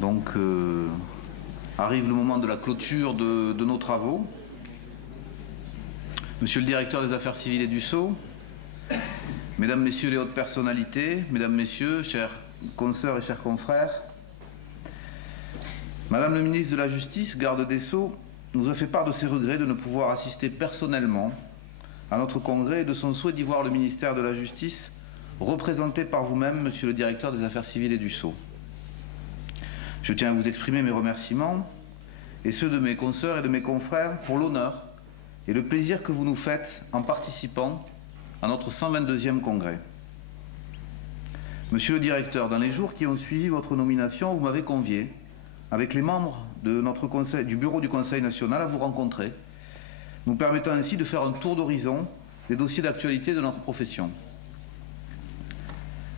Donc arrive le moment de la clôture de nos travaux. Monsieur le directeur des affaires civiles et du Sceau, mesdames, messieurs les hautes personnalités, mesdames, messieurs, chers consoeurs et chers confrères, Madame le ministre de la Justice, garde des Sceaux, nous a fait part de ses regrets de ne pouvoir assister personnellement à notre congrès et de son souhait d'y voir le ministère de la Justice représenté par vous-même, monsieur le directeur des affaires civiles et du Sceau. Je tiens à vous exprimer mes remerciements et ceux de mes consoeurs et de mes confrères pour l'honneur et le plaisir que vous nous faites en participant à notre 122e congrès. Monsieur le directeur, dans les jours qui ont suivi votre nomination, vous m'avez convié, avec les membres de notre conseil, du bureau du Conseil national, à vous rencontrer, nous permettant ainsi de faire un tour d'horizon des dossiers d'actualité de notre profession.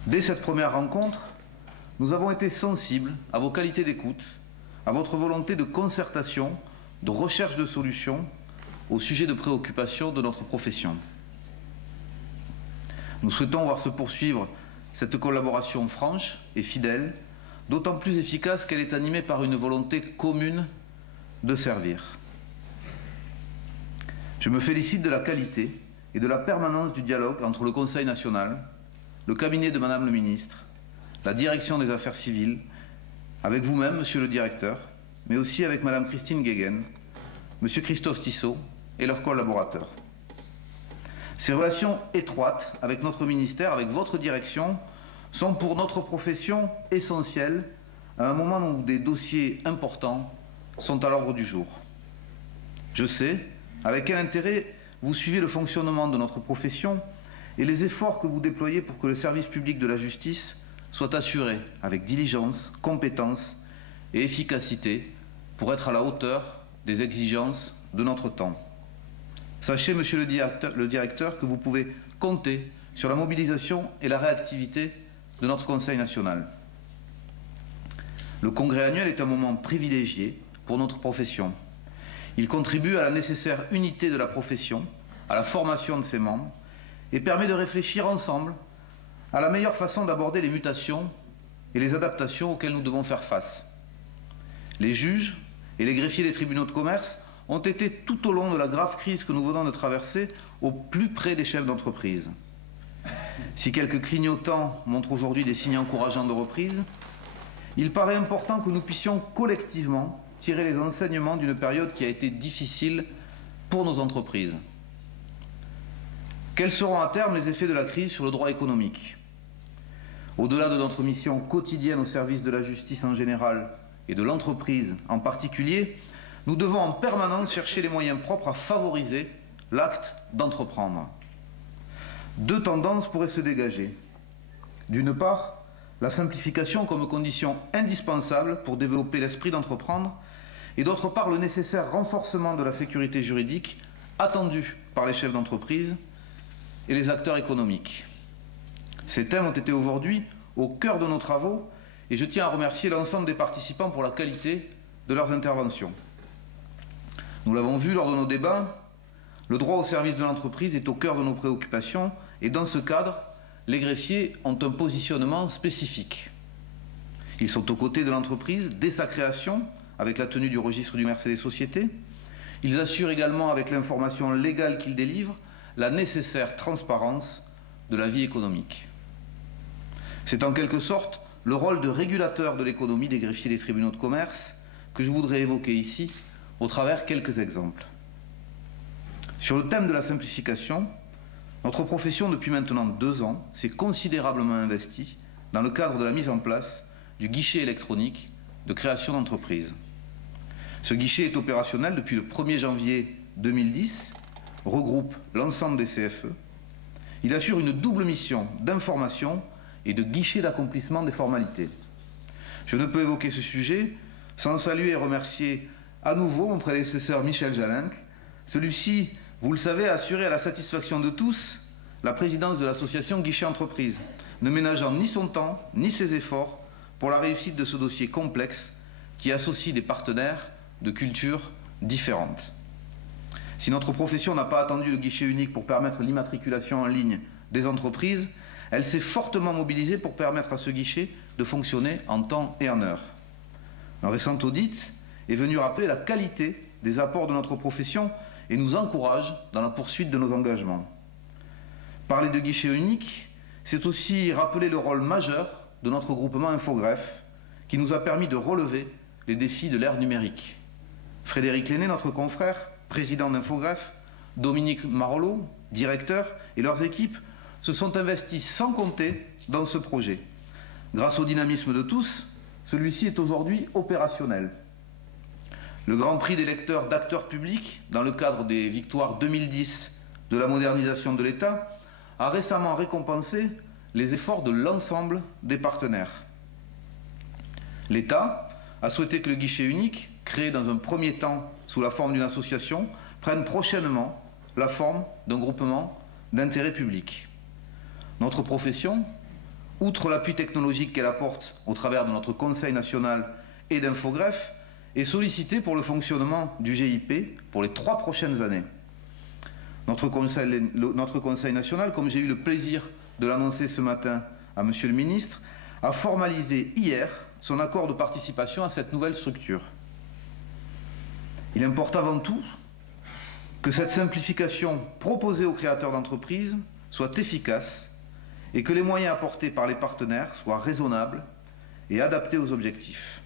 Dès cette première rencontre, nous avons été sensibles à vos qualités d'écoute, à votre volonté de concertation, de recherche de solutions au sujet de préoccupation de notre profession. Nous souhaitons voir se poursuivre cette collaboration franche et fidèle, d'autant plus efficace qu'elle est animée par une volonté commune de servir. Je me félicite de la qualité et de la permanence du dialogue entre le Conseil national, le cabinet de Madame le ministre, la direction des affaires civiles, avec vous-même, monsieur le directeur, mais aussi avec Madame Christine Guéguen, monsieur Christophe Tissot et leurs collaborateurs. Ces relations étroites avec notre ministère, avec votre direction, sont pour notre profession essentielles à un moment où des dossiers importants sont à l'ordre du jour. Je sais avec quel intérêt vous suivez le fonctionnement de notre profession et les efforts que vous déployez pour que le service public de la justice soit assuré avec diligence, compétence et efficacité pour être à la hauteur des exigences de notre temps. Sachez, monsieur le directeur, que vous pouvez compter sur la mobilisation et la réactivité de notre Conseil national. Le congrès annuel est un moment privilégié pour notre profession. Il contribue à la nécessaire unité de la profession, à la formation de ses membres et permet de réfléchir ensemble à la meilleure façon d'aborder les mutations et les adaptations auxquelles nous devons faire face. Les juges et les greffiers des tribunaux de commerce ont été tout au long de la grave crise que nous venons de traverser au plus près des chefs d'entreprise. Si quelques clignotants montrent aujourd'hui des signes encourageants de reprise, il paraît important que nous puissions collectivement tirer les enseignements d'une période qui a été difficile pour nos entreprises. Quels seront à terme les effets de la crise sur le droit économique? Au-delà de notre mission quotidienne au service de la justice en général et de l'entreprise en particulier, nous devons en permanence chercher les moyens propres à favoriser l'acte d'entreprendre. Deux tendances pourraient se dégager. D'une part, la simplification comme condition indispensable pour développer l'esprit d'entreprendre, et d'autre part, le nécessaire renforcement de la sécurité juridique attendu par les chefs d'entreprise et les acteurs économiques. Ces thèmes ont été aujourd'hui au cœur de nos travaux et je tiens à remercier l'ensemble des participants pour la qualité de leurs interventions. Nous l'avons vu lors de nos débats, le droit au service de l'entreprise est au cœur de nos préoccupations et dans ce cadre, les greffiers ont un positionnement spécifique. Ils sont aux côtés de l'entreprise dès sa création avec la tenue du registre du commerce et des sociétés. Ils assurent également avec l'information légale qu'ils délivrent la nécessaire transparence de la vie économique. C'est en quelque sorte le rôle de régulateur de l'économie des greffiers des tribunaux de commerce que je voudrais évoquer ici au travers quelques exemples. Sur le thème de la simplification, notre profession depuis maintenant 2 ans s'est considérablement investie dans le cadre de la mise en place du guichet électronique de création d'entreprise. Ce guichet est opérationnel depuis le 1er janvier 2010, regroupe l'ensemble des CFE. Il assure une double mission d'information et de guichet d'accomplissement des formalités. Je ne peux évoquer ce sujet sans saluer et remercier à nouveau mon prédécesseur Michel Jalenc. Celui-ci, vous le savez, a assuré à la satisfaction de tous la présidence de l'association Guichet Entreprise, ne ménageant ni son temps ni ses efforts pour la réussite de ce dossier complexe qui associe des partenaires de cultures différentes. Si notre profession n'a pas attendu le guichet unique pour permettre l'immatriculation en ligne des entreprises, elle s'est fortement mobilisée pour permettre à ce guichet de fonctionner en temps et en heure. Un récent audit est venu rappeler la qualité des apports de notre profession et nous encourage dans la poursuite de nos engagements. Parler de guichet unique, c'est aussi rappeler le rôle majeur de notre groupement Infogreffe, qui nous a permis de relever les défis de l'ère numérique. Frédéric Lenné, notre confrère, président d'Infogreffe, Dominique Marollo, directeur, et leurs équipes se sont investis sans compter dans ce projet. Grâce au dynamisme de tous, celui-ci est aujourd'hui opérationnel. Le Grand Prix des lecteurs d'acteurs publics, dans le cadre des victoires 2010 de la modernisation de l'État, a récemment récompensé les efforts de l'ensemble des partenaires. L'État a souhaité que le guichet unique, créé dans un premier temps sous la forme d'une association, prenne prochainement la forme d'un groupement d'intérêt public. Notre profession, outre l'appui technologique qu'elle apporte au travers de notre Conseil national et d'Infogreffe, est sollicitée pour le fonctionnement du GIP pour les 3 prochaines années. Notre Conseil national, comme j'ai eu le plaisir de l'annoncer ce matin à Monsieur le ministre, a formalisé hier son accord de participation à cette nouvelle structure. Il importe avant tout que cette simplification proposée aux créateurs d'entreprises soit efficace et que les moyens apportés par les partenaires soient raisonnables et adaptés aux objectifs.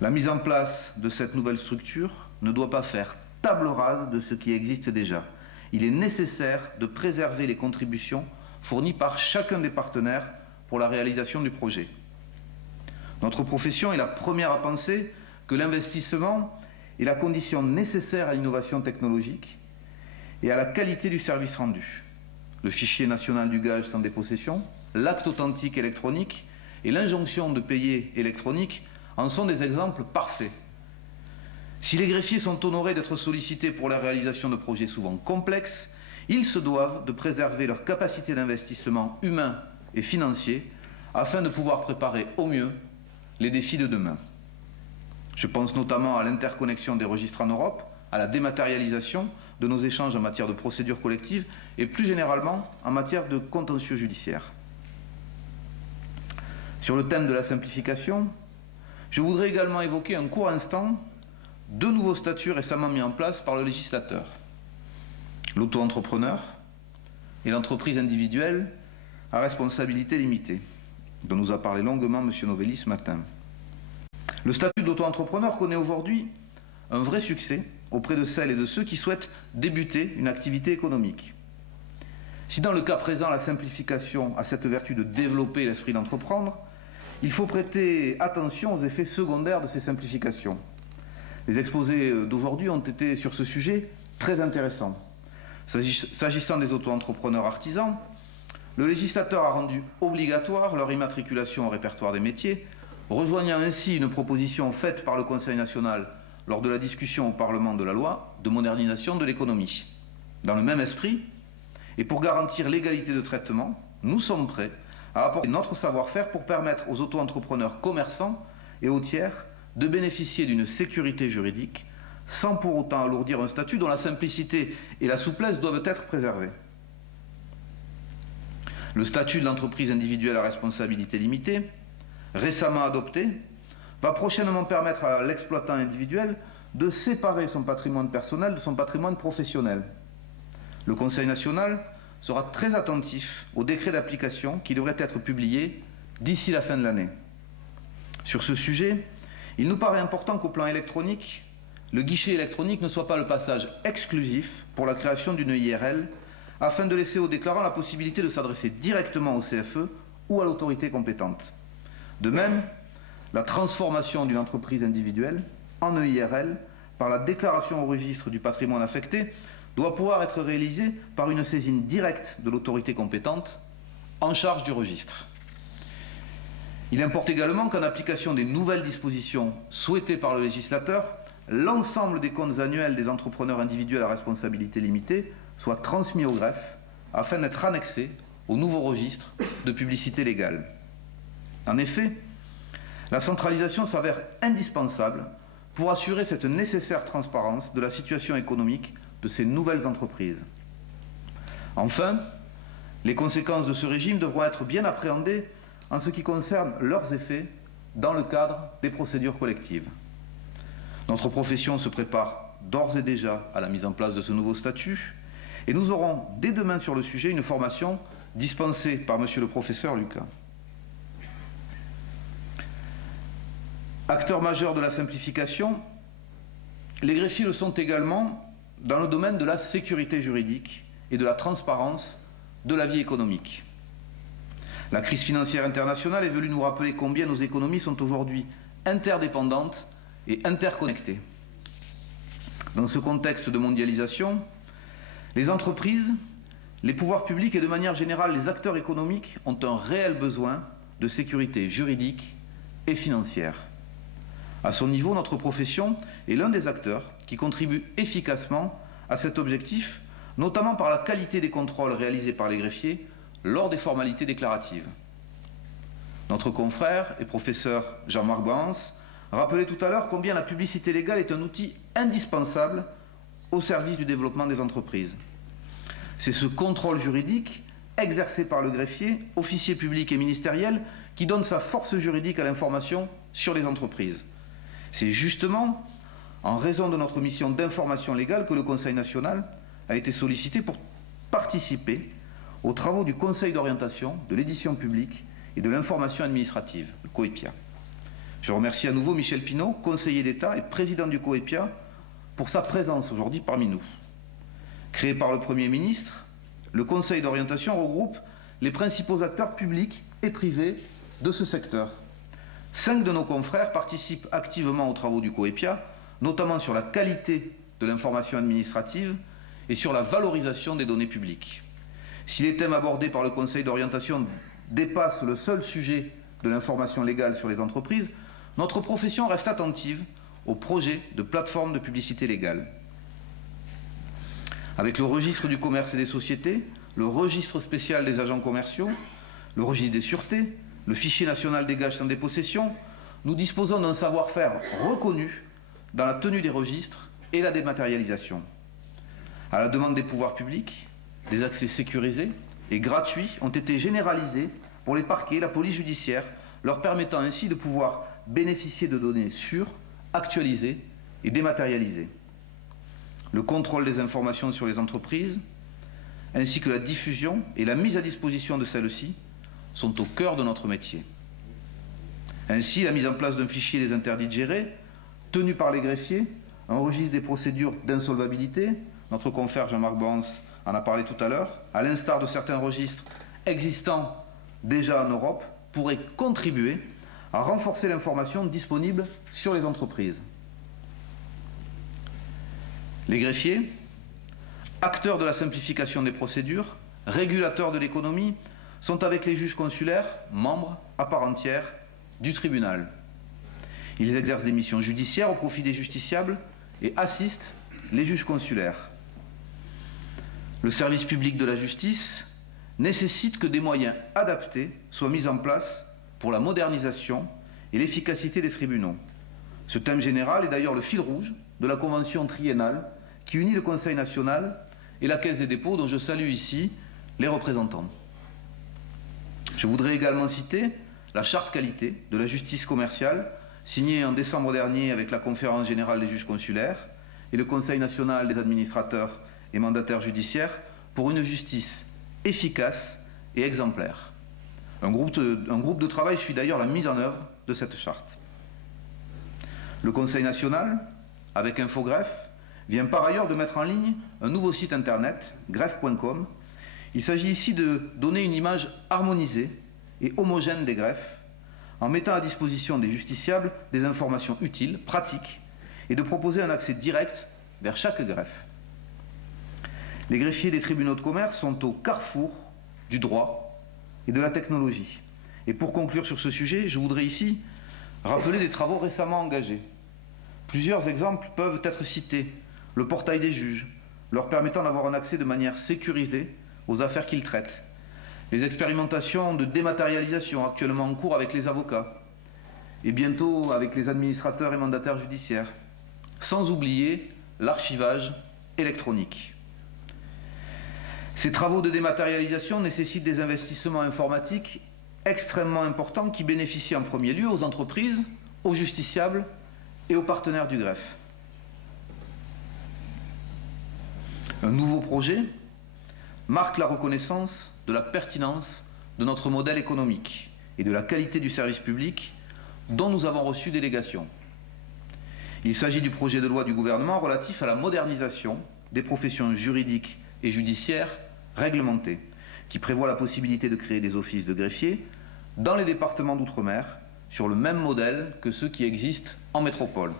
La mise en place de cette nouvelle structure ne doit pas faire table rase de ce qui existe déjà. Il est nécessaire de préserver les contributions fournies par chacun des partenaires pour la réalisation du projet. Notre profession est la première à penser que l'investissement est la condition nécessaire à l'innovation technologique et à la qualité du service rendu. Le fichier national du gage sans dépossession, l'acte authentique électronique et l'injonction de payer électronique en sont des exemples parfaits. Si les greffiers sont honorés d'être sollicités pour la réalisation de projets souvent complexes, ils se doivent de préserver leur capacité d'investissement humain et financier afin de pouvoir préparer au mieux les défis de demain. Je pense notamment à l'interconnexion des registres en Europe, à la dématérialisation de nos échanges en matière de procédures collectives et plus généralement en matière de contentieux judiciaire. Sur le thème de la simplification, je voudrais également évoquer un court instant 2 nouveaux statuts récemment mis en place par le législateur. L'auto-entrepreneur et l'entreprise individuelle à responsabilité limitée, dont nous a parlé longuement M. Novelli ce matin. Le statut d'auto-entrepreneur connaît aujourd'hui un vrai succès auprès de celles et de ceux qui souhaitent débuter une activité économique. Si dans le cas présent, la simplification a cette vertu de développer l'esprit d'entreprendre, il faut prêter attention aux effets secondaires de ces simplifications. Les exposés d'aujourd'hui ont été sur ce sujet très intéressants. S'agissant des auto-entrepreneurs artisans, le législateur a rendu obligatoire leur immatriculation au répertoire des métiers, rejoignant ainsi une proposition faite par le Conseil national lors de la discussion au Parlement de la loi de modernisation de l'économie. Dans le même esprit, et pour garantir l'égalité de traitement, nous sommes prêts à apporter notre savoir-faire pour permettre aux auto-entrepreneurs commerçants et aux tiers de bénéficier d'une sécurité juridique sans pour autant alourdir un statut dont la simplicité et la souplesse doivent être préservées. Le statut de l'entreprise individuelle à responsabilité limitée, récemment adopté, va prochainement permettre à l'exploitant individuel de séparer son patrimoine personnel de son patrimoine professionnel. Le Conseil national sera très attentif au décret d'application qui devrait être publié d'ici la fin de l'année. Sur ce sujet, il nous paraît important qu'au plan électronique, le guichet électronique ne soit pas le passage exclusif pour la création d'une IRL, afin de laisser aux déclarants la possibilité de s'adresser directement au CFE ou à l'autorité compétente. De même, la transformation d'une entreprise individuelle en EIRL par la déclaration au registre du patrimoine affecté doit pouvoir être réalisée par une saisine directe de l'autorité compétente en charge du registre. Il importe également qu'en application des nouvelles dispositions souhaitées par le législateur, l'ensemble des comptes annuels des entrepreneurs individuels à responsabilité limitée soit transmis au greffe afin d'être annexé au nouveau registre de publicité légale. En effet, la centralisation s'avère indispensable pour assurer cette nécessaire transparence de la situation économique de ces nouvelles entreprises. Enfin, les conséquences de ce régime devront être bien appréhendées en ce qui concerne leurs effets dans le cadre des procédures collectives. Notre profession se prépare d'ores et déjà à la mise en place de ce nouveau statut et nous aurons dès demain sur le sujet une formation dispensée par monsieur le professeur Lucas. Acteurs majeurs de la simplification, les greffiers le sont également dans le domaine de la sécurité juridique et de la transparence de la vie économique. La crise financière internationale est venue nous rappeler combien nos économies sont aujourd'hui interdépendantes et interconnectées. Dans ce contexte de mondialisation, les entreprises, les pouvoirs publics et de manière générale les acteurs économiques ont un réel besoin de sécurité juridique et financière. À son niveau, notre profession est l'un des acteurs qui contribue efficacement à cet objectif, notamment par la qualité des contrôles réalisés par les greffiers lors des formalités déclaratives. Notre confrère et professeur Jean-Marc Bans rappelait tout à l'heure combien la publicité légale est un outil indispensable au service du développement des entreprises. C'est ce contrôle juridique exercé par le greffier, officier public et ministériel qui donne sa force juridique à l'information sur les entreprises. C'est justement en raison de notre mission d'information légale que le Conseil national a été sollicité pour participer aux travaux du Conseil d'orientation de l'édition publique et de l'information administrative, le COEPIA. Je remercie à nouveau Michel Pineau, conseiller d'État et président du COEPIA, pour sa présence aujourd'hui parmi nous. Créé par le Premier ministre, le Conseil d'orientation regroupe les principaux acteurs publics et privés de ce secteur. 5 de nos confrères participent activement aux travaux du COEPIA, notamment sur la qualité de l'information administrative et sur la valorisation des données publiques. Si les thèmes abordés par le Conseil d'orientation dépassent le seul sujet de l'information légale sur les entreprises, notre profession reste attentive au projet de plateforme de publicité légale. Avec le registre du commerce et des sociétés, le registre spécial des agents commerciaux, le registre des sûretés, le fichier national des gages sans dépossession, nous disposons d'un savoir-faire reconnu dans la tenue des registres et la dématérialisation. À la demande des pouvoirs publics, des accès sécurisés et gratuits ont été généralisés pour les parquets, la police judiciaire, leur permettant ainsi de pouvoir bénéficier de données sûres, actualisées et dématérialisées. Le contrôle des informations sur les entreprises, ainsi que la diffusion et la mise à disposition de celles-ci, sont au cœur de notre métier. Ainsi, la mise en place d'un fichier des interdits de gérer, tenu par les greffiers, un registre des procédures d'insolvabilité, notre confrère Jean-Marc Bans en a parlé tout à l'heure, à l'instar de certains registres existants déjà en Europe, pourrait contribuer à renforcer l'information disponible sur les entreprises. Les greffiers, acteurs de la simplification des procédures, régulateurs de l'économie, sont avec les juges consulaires membres à part entière du tribunal. Ils exercent des missions judiciaires au profit des justiciables et assistent les juges consulaires. Le service public de la justice nécessite que des moyens adaptés soient mis en place pour la modernisation et l'efficacité des tribunaux. Ce thème général est d'ailleurs le fil rouge de la convention triennale qui unit le Conseil national et la Caisse des dépôts, dont je salue ici les représentants. Je voudrais également citer la charte qualité de la justice commerciale, signée en décembre dernier avec la Conférence générale des juges consulaires et le Conseil national des administrateurs et mandataires judiciaires pour une justice efficace et exemplaire. Un groupe de travail suit d'ailleurs la mise en œuvre de cette charte. Le Conseil national, avec Infogreffe, vient par ailleurs de mettre en ligne un nouveau site internet, greffe.com. Il s'agit ici de donner une image harmonisée et homogène des greffes, en mettant à disposition des justiciables des informations utiles, pratiques, et de proposer un accès direct vers chaque greffe. Les greffiers des tribunaux de commerce sont au carrefour du droit et de la technologie. Et pour conclure sur ce sujet, je voudrais ici rappeler des travaux récemment engagés. Plusieurs exemples peuvent être cités. Le portail des juges, leur permettant d'avoir un accès de manière sécurisée aux affaires qu'ils traitent. Les expérimentations de dématérialisation actuellement en cours avec les avocats et bientôt avec les administrateurs et mandataires judiciaires. Sans oublier l'archivage électronique. Ces travaux de dématérialisation nécessitent des investissements informatiques extrêmement important qui bénéficie en premier lieu aux entreprises, aux justiciables et aux partenaires du greffe. Un nouveau projet marque la reconnaissance de la pertinence de notre modèle économique et de la qualité du service public dont nous avons reçu délégation. Il s'agit du projet de loi du gouvernement relatif à la modernisation des professions juridiques et judiciaires réglementées, qui prévoit la possibilité de créer des offices de greffiers dans les départements d'outre-mer sur le même modèle que ceux qui existent en métropole.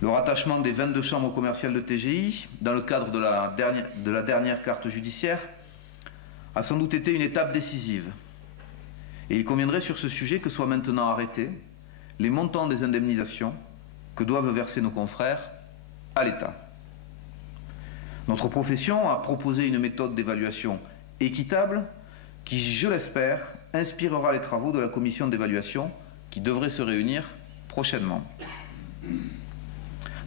Le rattachement des 22 chambres commerciales de TGI dans le cadre de la dernière carte judiciaire a sans doute été une étape décisive. Et il conviendrait sur ce sujet que soient maintenant arrêtés les montants des indemnisations que doivent verser nos confrères à l'État. Notre profession a proposé une méthode d'évaluation équitable qui, je l'espère, inspirera les travaux de la commission d'évaluation qui devrait se réunir prochainement.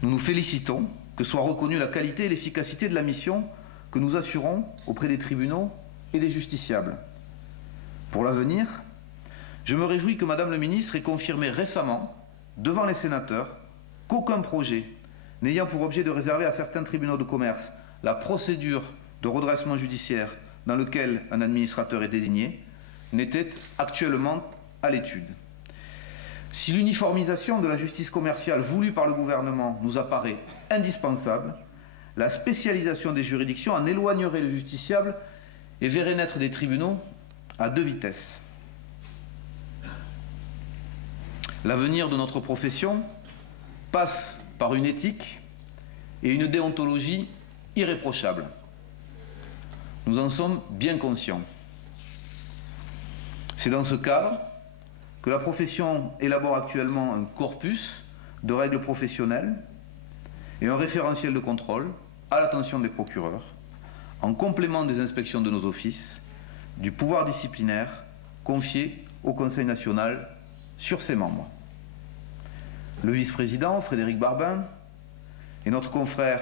Nous nous félicitons que soit reconnue la qualité et l'efficacité de la mission que nous assurons auprès des tribunaux et des justiciables. Pour l'avenir, je me réjouis que Madame le ministre ait confirmé récemment, devant les sénateurs, qu'aucun projet n'ayant pour objet de réserver à certains tribunaux de commerce la procédure de redressement judiciaire dans lequel un administrateur est désigné n'était actuellement à l'étude. Si l'uniformisation de la justice commerciale voulue par le gouvernement nous apparaît indispensable, la spécialisation des juridictions en éloignerait le justiciable et verrait naître des tribunaux à deux vitesses. L'avenir de notre profession passe par une éthique et une déontologie irréprochables. Nous en sommes bien conscients. C'est dans ce cadre que la profession élabore actuellement un corpus de règles professionnelles et un référentiel de contrôle à l'attention des procureurs, en complément des inspections de nos offices, du pouvoir disciplinaire confié au Conseil national sur ses membres. Le vice-président, Frédéric Barbin, et notre confrère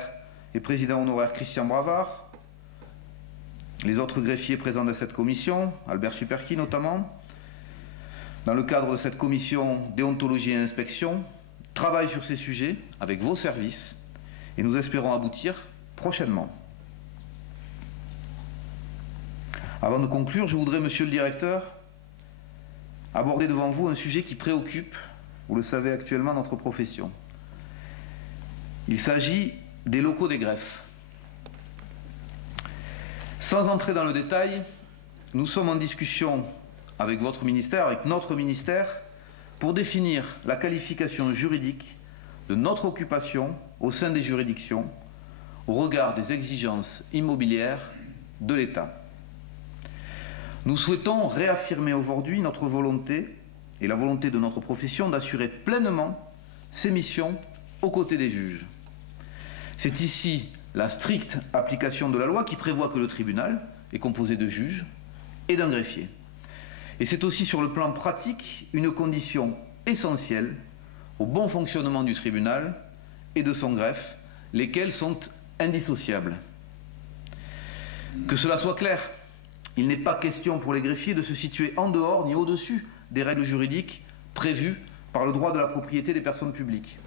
et président honoraire Christian Bravard, les autres greffiers présents dans cette commission, Albert Superki notamment, dans le cadre de cette commission déontologie et inspection, travaillent sur ces sujets avec vos services et nous espérons aboutir prochainement. Avant de conclure, je voudrais, Monsieur le Directeur, aborder devant vous un sujet qui préoccupe, vous le savez actuellement, notre profession. Il s'agit des locaux des greffes. Sans entrer dans le détail, nous sommes en discussion avec votre ministère, avec notre ministère, pour définir la qualification juridique de notre occupation au sein des juridictions au regard des exigences immobilières de l'État. Nous souhaitons réaffirmer aujourd'hui notre volonté et la volonté de notre profession d'assurer pleinement ses missions aux côtés des juges. C'est ici la stricte application de la loi qui prévoit que le tribunal est composé de juges et d'un greffier. Et c'est aussi sur le plan pratique une condition essentielle au bon fonctionnement du tribunal et de son greffe, lesquels sont indissociables. Que cela soit clair, il n'est pas question pour les greffiers de se situer en dehors ni au-dessus des règles juridiques prévues par le droit de la propriété des personnes publiques.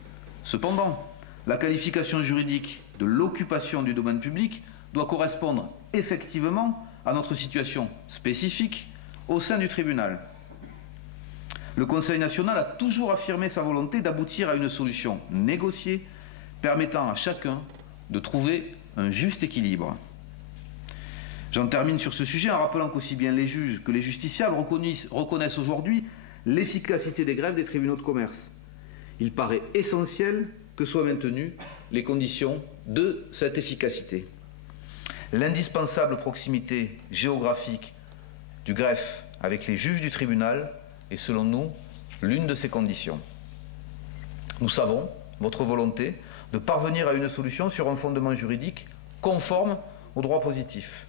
Cependant, la qualification juridique de l'occupation du domaine public doit correspondre effectivement à notre situation spécifique au sein du tribunal. Le Conseil national a toujours affirmé sa volonté d'aboutir à une solution négociée permettant à chacun de trouver un juste équilibre. J'en termine sur ce sujet en rappelant qu'aussi bien les juges que les justiciables reconnaissent aujourd'hui l'efficacité des greffes des tribunaux de commerce. Il paraît essentiel que soient maintenues les conditions de cette efficacité. L'indispensable proximité géographique du greffe avec les juges du tribunal est selon nous l'une de ces conditions. Nous savons votre volonté de parvenir à une solution sur un fondement juridique conforme au droit positif.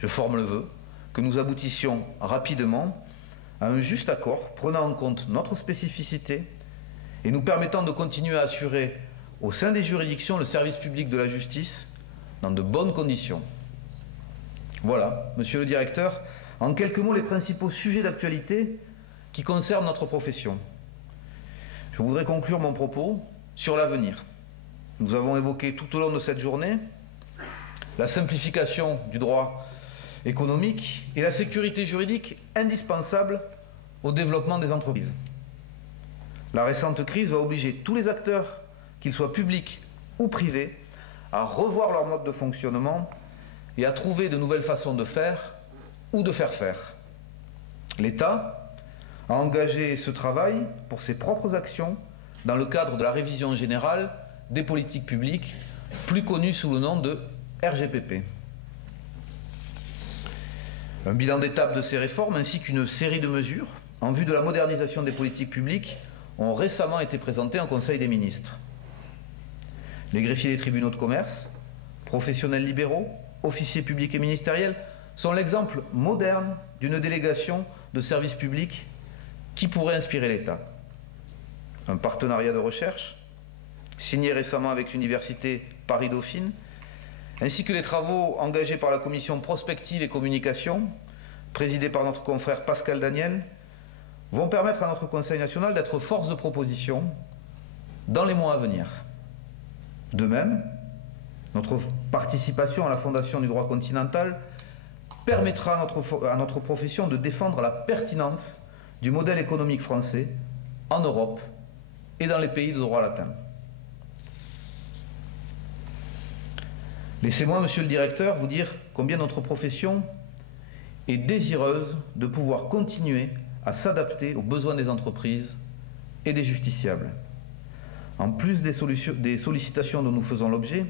Je forme le vœu que nous aboutissions rapidement à un juste accord prenant en compte notre spécificité et nous permettant de continuer à assurer au sein des juridictions le service public de la justice dans de bonnes conditions. Voilà, Monsieur le Directeur, En quelques mots, les principaux sujets d'actualité qui concernent notre profession. Je voudrais conclure mon propos sur l'avenir. Nous avons évoqué tout au long de cette journée la simplification du droit économique et la sécurité juridique indispensable au développement des entreprises. La récente crise va obliger tous les acteurs, qu'ils soient publics ou privés, à revoir leur mode de fonctionnement et à trouver de nouvelles façons de faire ou de faire faire. L'État a engagé ce travail pour ses propres actions dans le cadre de la révision générale des politiques publiques, plus connue sous le nom de RGPP. Un bilan d'étape de ces réformes ainsi qu'une série de mesures en vue de la modernisation des politiques publiques ont récemment été présentés en Conseil des ministres. Les greffiers des tribunaux de commerce, professionnels libéraux, officiers publics et ministériels sont l'exemple moderne d'une délégation de services publics qui pourrait inspirer l'État. Un partenariat de recherche, signé récemment avec l'Université Paris-Dauphine, ainsi que les travaux engagés par la Commission Prospective et Communication, présidée par notre confrère Pascal Daniel, vont permettre à notre Conseil national d'être force de proposition dans les mois à venir. De même, notre participation à la Fondation du droit continental permettra à notre profession de défendre la pertinence du modèle économique français en Europe et dans les pays de droit latin. Laissez-moi, monsieur le directeur, vous dire combien notre profession est désireuse de pouvoir continuer à s'adapter aux besoins des entreprises et des justiciables. En plus des sollicitations dont nous faisons l'objet,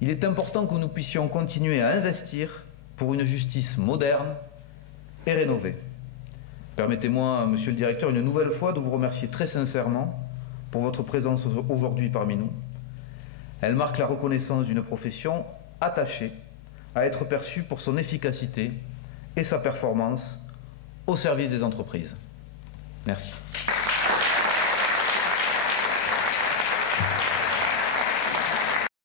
il est important que nous puissions continuer à investir pour une justice moderne et rénovée. Permettez-moi, monsieur le directeur, une nouvelle fois de vous remercier très sincèrement pour votre présence aujourd'hui parmi nous. Elle marque la reconnaissance d'une profession attachée à être perçue pour son efficacité et sa performance au service des entreprises. Merci.